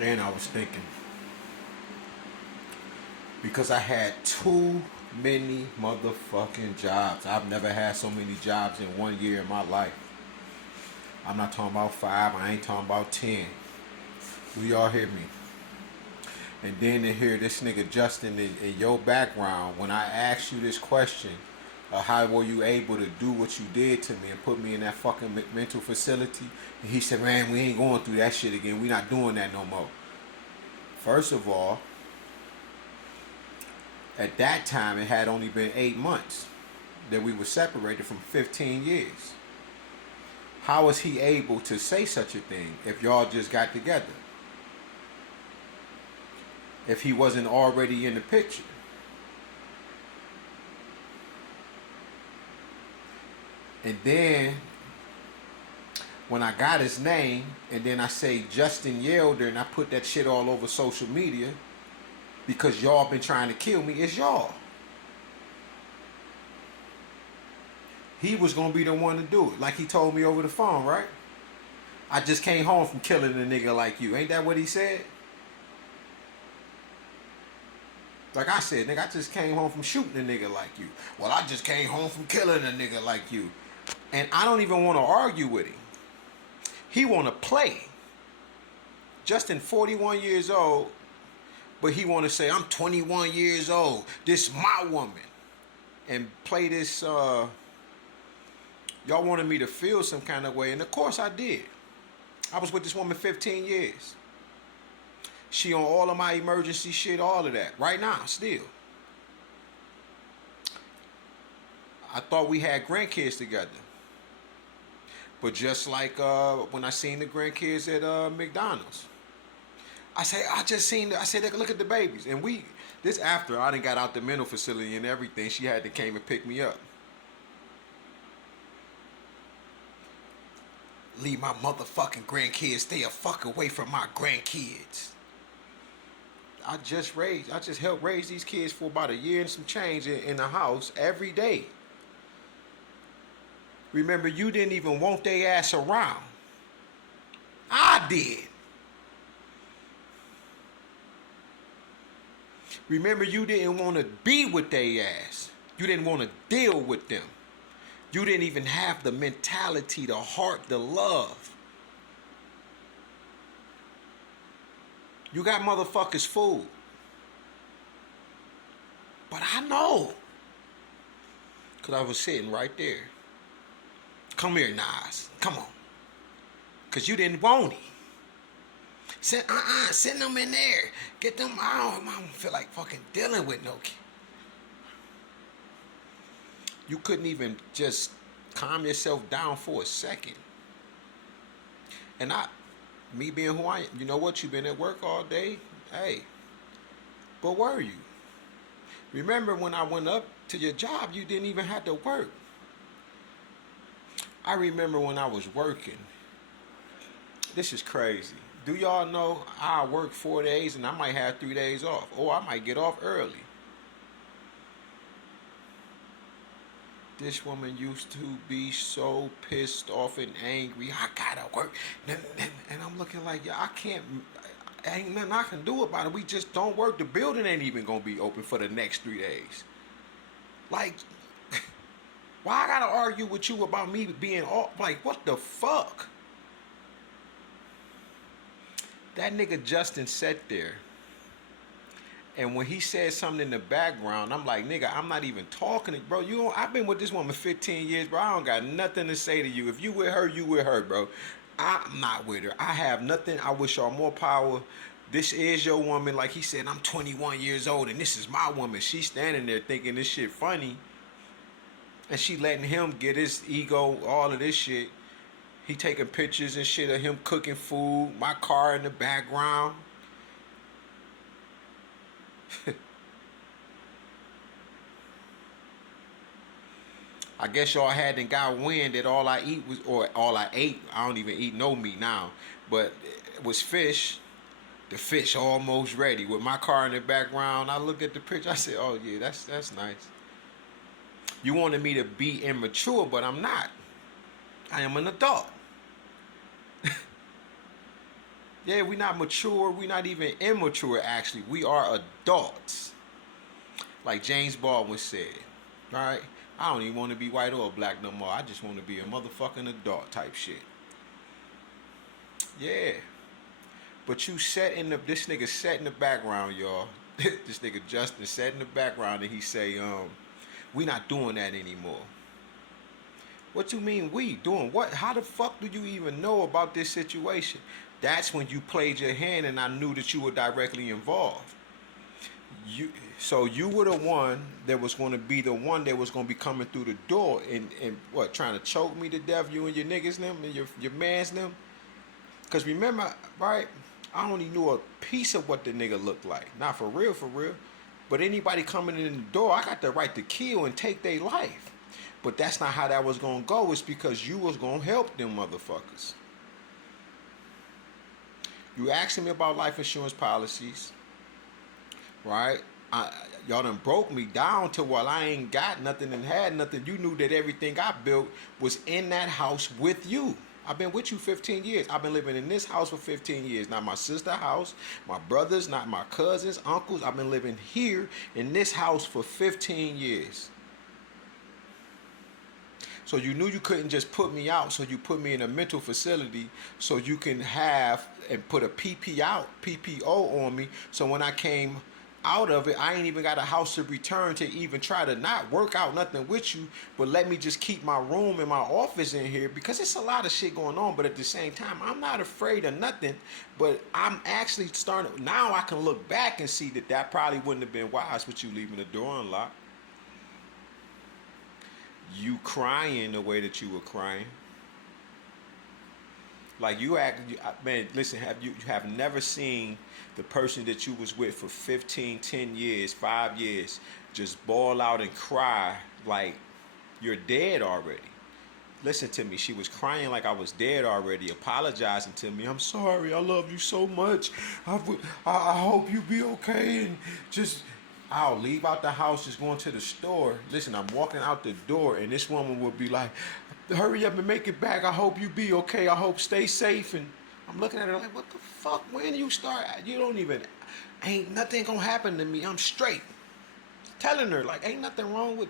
And I was thinking, because I had too many motherfucking jobs. I've never had so many jobs in 1 year in my life. I'm not talking about 5. I ain't talking about 10. Do y'all hear me? And then to hear this nigga Justin in your background, when I asked you this question, how were you able to do what you did to me and put me in that fucking mental facility? And he said, man, we ain't going through that shit again. We not doing that no more. First of all, at that time, it had only been 8 months that we were separated from 15 years. How was he able to say such a thing if y'all just got together? If he wasn't already in the picture? And then when I got his name, and then I say Justin Yall, and I put that shit all over social media because y'all been trying to kill me, it's y'all. He was gonna be the one to do it, like he told me over the phone, right? I just came home from killing a nigga like you. Ain't that what he said? Like I said, nigga, I just came home from shooting a nigga like you. Well, I just came home from killing a nigga like you. And I don't even want to argue with him. He want to play. Justin 41 years old, but he want to say, I'm 21 years old. This my woman. And play this, y'all wanted me to feel some kind of way. And of course I did. I was with this woman 15 years. She on all of my emergency shit, all of that. Right now, still. I thought we had grandkids together. But just like when I seen the grandkids at McDonald's. I said, look at the babies. And this after I done got out the mental facility and everything, she had to came and pick me up. Leave my motherfucking grandkids, stay a fuck away from my grandkids. I just helped raise these kids for about a year and some change in the house every day. Remember, you didn't even want their ass around. I did. Remember, you didn't want to be with their ass. You didn't want to deal with them. You didn't even have the mentality, the heart, the love. You got motherfuckers fooled. But I know. Because I was sitting right there. Come here, Nas. Come on. Because you didn't want it. Send them in there. Get them out. I don't feel like fucking dealing with no kid. You couldn't even just calm yourself down for a second. And me being who I am, you know what? You've been at work all day. Hey. But were you? Remember when I went up to your job, you didn't even have to work. I remember when I was working. This is crazy. Do y'all know I work 4 days and I might have 3 days off, or I might get off early. This woman used to be so pissed off and angry. I gotta work. And I'm looking like, yeah, ain't nothing I can do about it. We just don't work. The building ain't even gonna be open for the next 3 days. Like, why I gotta argue with you about me being off? Like, what the fuck? That nigga Justin sat there. And when he said something in the background, I'm like, nigga, I'm not even talking to bro. I've been with this woman 15 years, bro. I don't got nothing to say to you. If you with her, you with her, bro. I'm not with her. I have nothing. I wish y'all more power. This is your woman. Like he said, I'm 21 years old and this is my woman. She's standing there thinking this shit funny. And she letting him get his ego, all of this shit. He taking pictures and shit of him cooking food, my car in the background. I guess y'all hadn't got wind that all I eat was, or all I ate, I don't even eat no meat now, but it was fish. The fish almost ready with my car in the background. I looked at the picture, I said, oh yeah, that's nice. You wanted me to be immature, but I'm not. I am an adult. Yeah, we not mature. We not even immature. Actually, we are adults. Like James Baldwin said, all right. I don't even want to be white or black no more. I just want to be a motherfucking adult type shit. Yeah. But you sat in the this nigga sat in the background, y'all. This nigga Justin sat in the background and he say, we not doing that anymore. What you mean we doing what? How the fuck do you even know about this situation? That's when you played your hand and I knew that you were directly involved. So you were the one that was going to be the one that was going to be coming through the door and what, trying to choke me to death, you and your niggas them and your mans them. Because remember, right, I only knew a piece of what the nigga looked like. Not for real, for real. But anybody coming in the door, I got the right to kill and take their life. But that's not how that was going to go. It's because you was going to help them motherfuckers. You asking me about life insurance policies, right? Y'all done broke me down to while I ain't got nothing and had nothing. You knew that everything I built was in that house with you. I've been with you 15 years. I've been living in this house for 15 years. Not my sister's house, my brothers, not my cousins, uncles. I've been living here in this house for 15 years. So you knew you couldn't just put me out, so you put me in a mental facility so you can have and put a PPO on me. So when I came out of it, I ain't even got a house to return to even try to not work out nothing with you, but let me just keep my room and my office in here because it's a lot of shit going on. But at the same time, I'm not afraid of nothing, but I'm actually starting, now I can look back and see that probably wouldn't have been wise with you leaving the door unlocked. You crying the way that you were crying. Like you act, man, listen, you have never seen the person that you was with for 15, 10 years, 5 years, just bawl out and cry like you're dead already. Listen to me, she was crying like I was dead already, apologizing to me. I'm sorry, I love you so much. I hope you be okay. And just, I'll leave out the house, just going to the store. Listen, I'm walking out the door and this woman would be like, hurry up and make it back. I hope you be okay. I hope stay safe. And I'm looking at her like, what the fuck? When do you start? You don't even, ain't nothing gonna happen to me. I'm straight. Telling her like, ain't nothing wrong with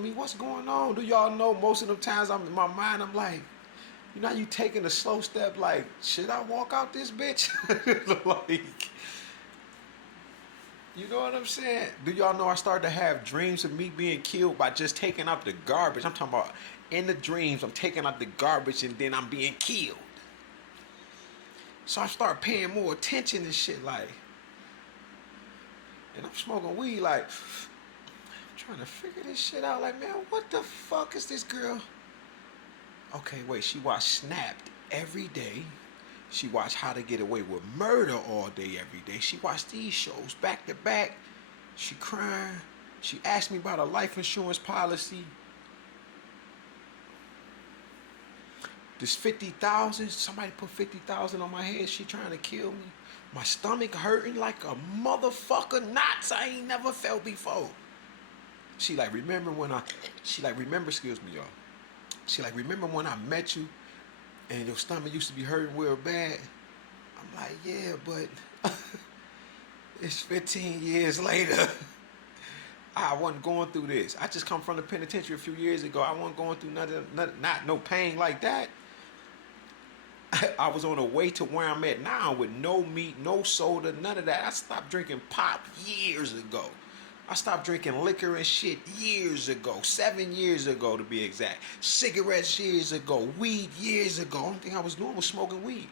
me. What's going on? Do y'all know most of the times I'm in my mind, I'm like, you know, you taking a slow step like, should I walk out this bitch? Like, you know what I'm saying? Do y'all know I started to have dreams of me being killed by just taking out the garbage? I'm talking about in the dreams, I'm taking out the garbage and then I'm being killed. So I start paying more attention and shit like, and I'm smoking weed like, I'm trying to figure this shit out like, man, what the fuck is this girl? Okay, wait, she watched Snapped every day. She watched How to Get Away with Murder all day, every day. She watched these shows back to back. She crying. She asked me about a life insurance policy. This 50,000, somebody put 50,000 on my head. She trying to kill me. My stomach hurting like a motherfucker knots I ain't never felt before. She like, remember, excuse me, y'all. She like, remember when I met you and your stomach used to be hurting real bad? I'm like, yeah, but it's 15 years later. I wasn't going through this. I just come from the penitentiary a few years ago. I wasn't going through nothing, not no pain like that. I was on the way to where I'm at now with no meat, no soda, none of that. I stopped drinking pop years ago. I stopped drinking liquor and shit years ago, 7 years ago to be exact. Cigarettes years ago, weed years ago. Only thing I was doing was smoking weed.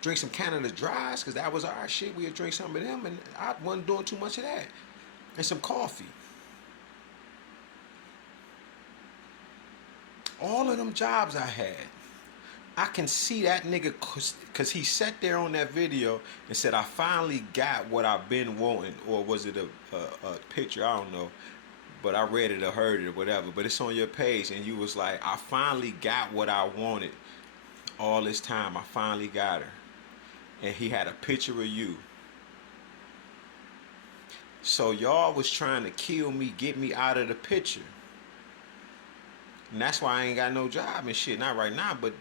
Drink some Canada Dries, because that was our shit. We would drink some of them, and I wasn't doing too much of that. And some coffee. All of them jobs I had, I can see that nigga, because he sat there on that video and said, I finally got what I've been wanting. Or was it a picture? I don't know. But I read it or heard it or whatever. But it's on your page. And you was like, I finally got what I wanted all this time. I finally got her. And he had a picture of you. So y'all was trying to kill me, get me out of the picture. And that's why I ain't got no job and shit. Not right now, but